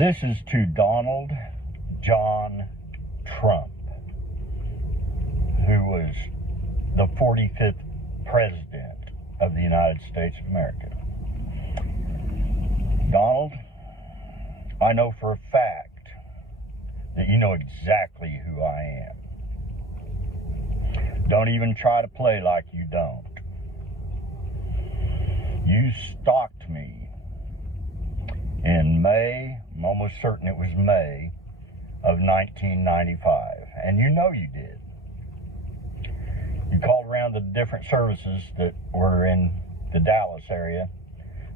This is to Donald John Trump, who was the 45th President of the United States of America. Donald, I know for a fact that you know exactly who I am. Don't even try to play like you don't. You stalked me in May, I'm almost certain it was May of 1995, and you know you did. You called around the different services that were in the Dallas area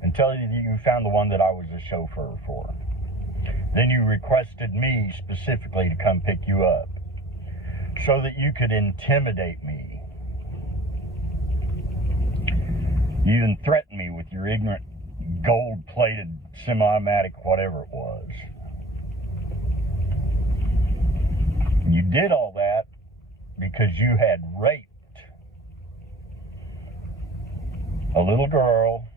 and told you that you found the one that I was a chauffeur for. Then you requested me specifically to come pick you up so that you could intimidate me. You even threatened me with your ignorant gold-plated semi-automatic, whatever it was. You did all that because you had raped a little girl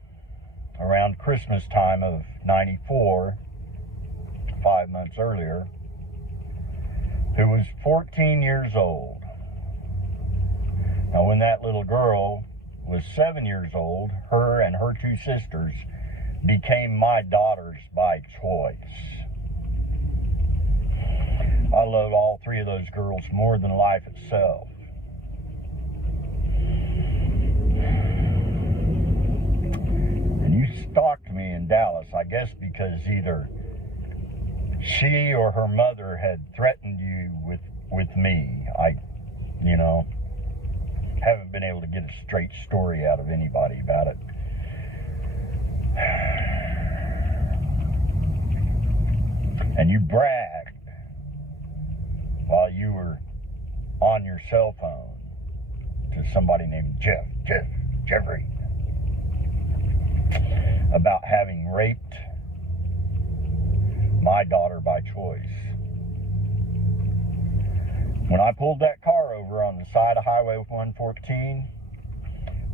around Christmas time of '94, 5 months earlier, who was 14 years old. Now, when that little girl was 7 years old, her and her two sisters became my daughters by choice. I loved all three of those girls more than life itself. And you stalked me in Dallas, I guess because either she or her mother had threatened you with me. I haven't been able to get a straight story out of anybody about it. And you bragged while you were on your cell phone to somebody named Jeffrey, about having raped my daughter by choice. When I pulled that car over on the side of Highway 114,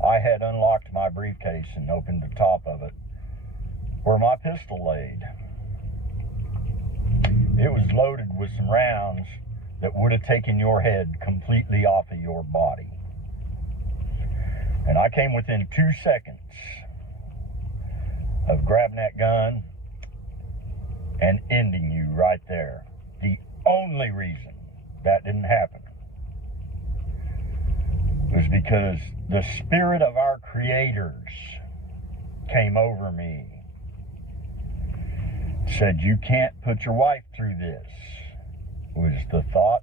I had unlocked my briefcase and opened the top of it, where my pistol laid. It was loaded with some rounds that would have taken your head completely off of your body. And I came within 2 seconds of grabbing that gun and ending you right there. The only reason that didn't happen was because the spirit of our creators came over me. Said, you can't put your wife through this, was the thought.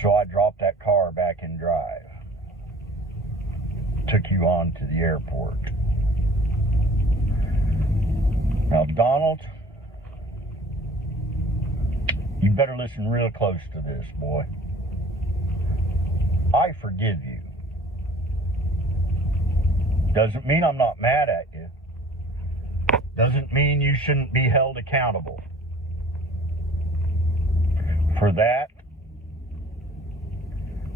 So I dropped that car back in drive. Took you on to the airport. Now, Donald, you better listen real close to this, boy. I forgive you. Doesn't mean I'm not mad at you. Doesn't mean you shouldn't be held accountable for that,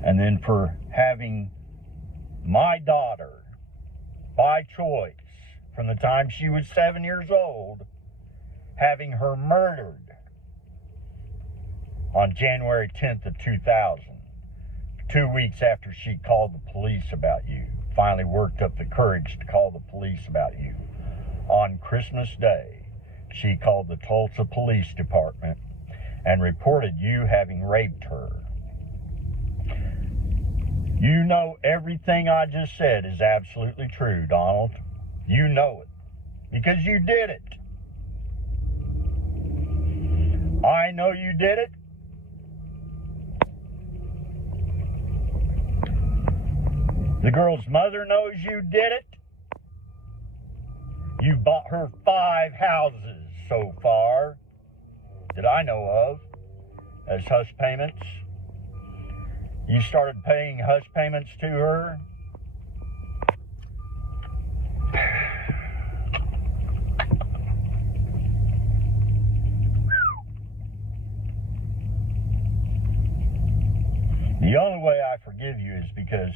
and then for having my daughter, by choice, from the time she was 7 years old, having her murdered on January 10th of 2000, 2 weeks after she called the police about you, finally worked up the courage to call the police about you. On Christmas Day, she called the Tulsa Police Department and reported you having raped her. You know everything I just said is absolutely true, Donald. You know it, because you did it. I know you did it. The girl's mother knows you did it. You've bought her 5 houses so far that I know of as hush payments. You started paying hush payments to her. The only way I forgive you is because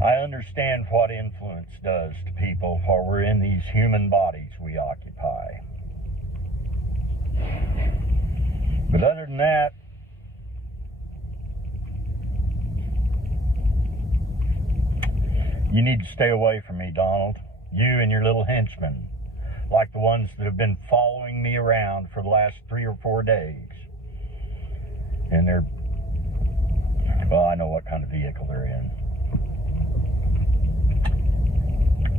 I understand what influence does to people while we're in these human bodies we occupy. But other than that, you need to stay away from me, Donald. You and your little henchmen, like the ones that have been following me around for the last 3 or 4 days. And they're, well, I know what kind of vehicle they're in.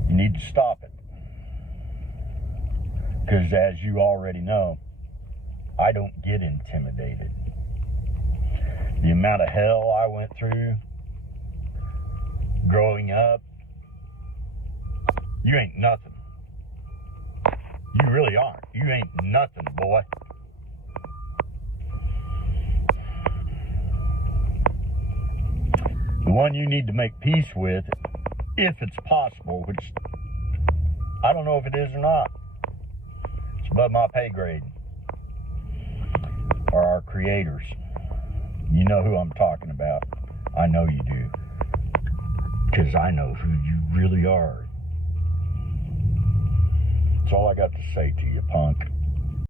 You need to stop it. Because as you already know, I don't get intimidated. The amount of hell I went through growing up, you ain't nothing. You really aren't. You ain't nothing, boy. The one you need to make peace with, if it's possible, which I don't know if it is or not. It's above my pay grade. Are our creators. You know who I'm talking about. I know you do. Because I know who you really are. That's all I got to say to you, punk.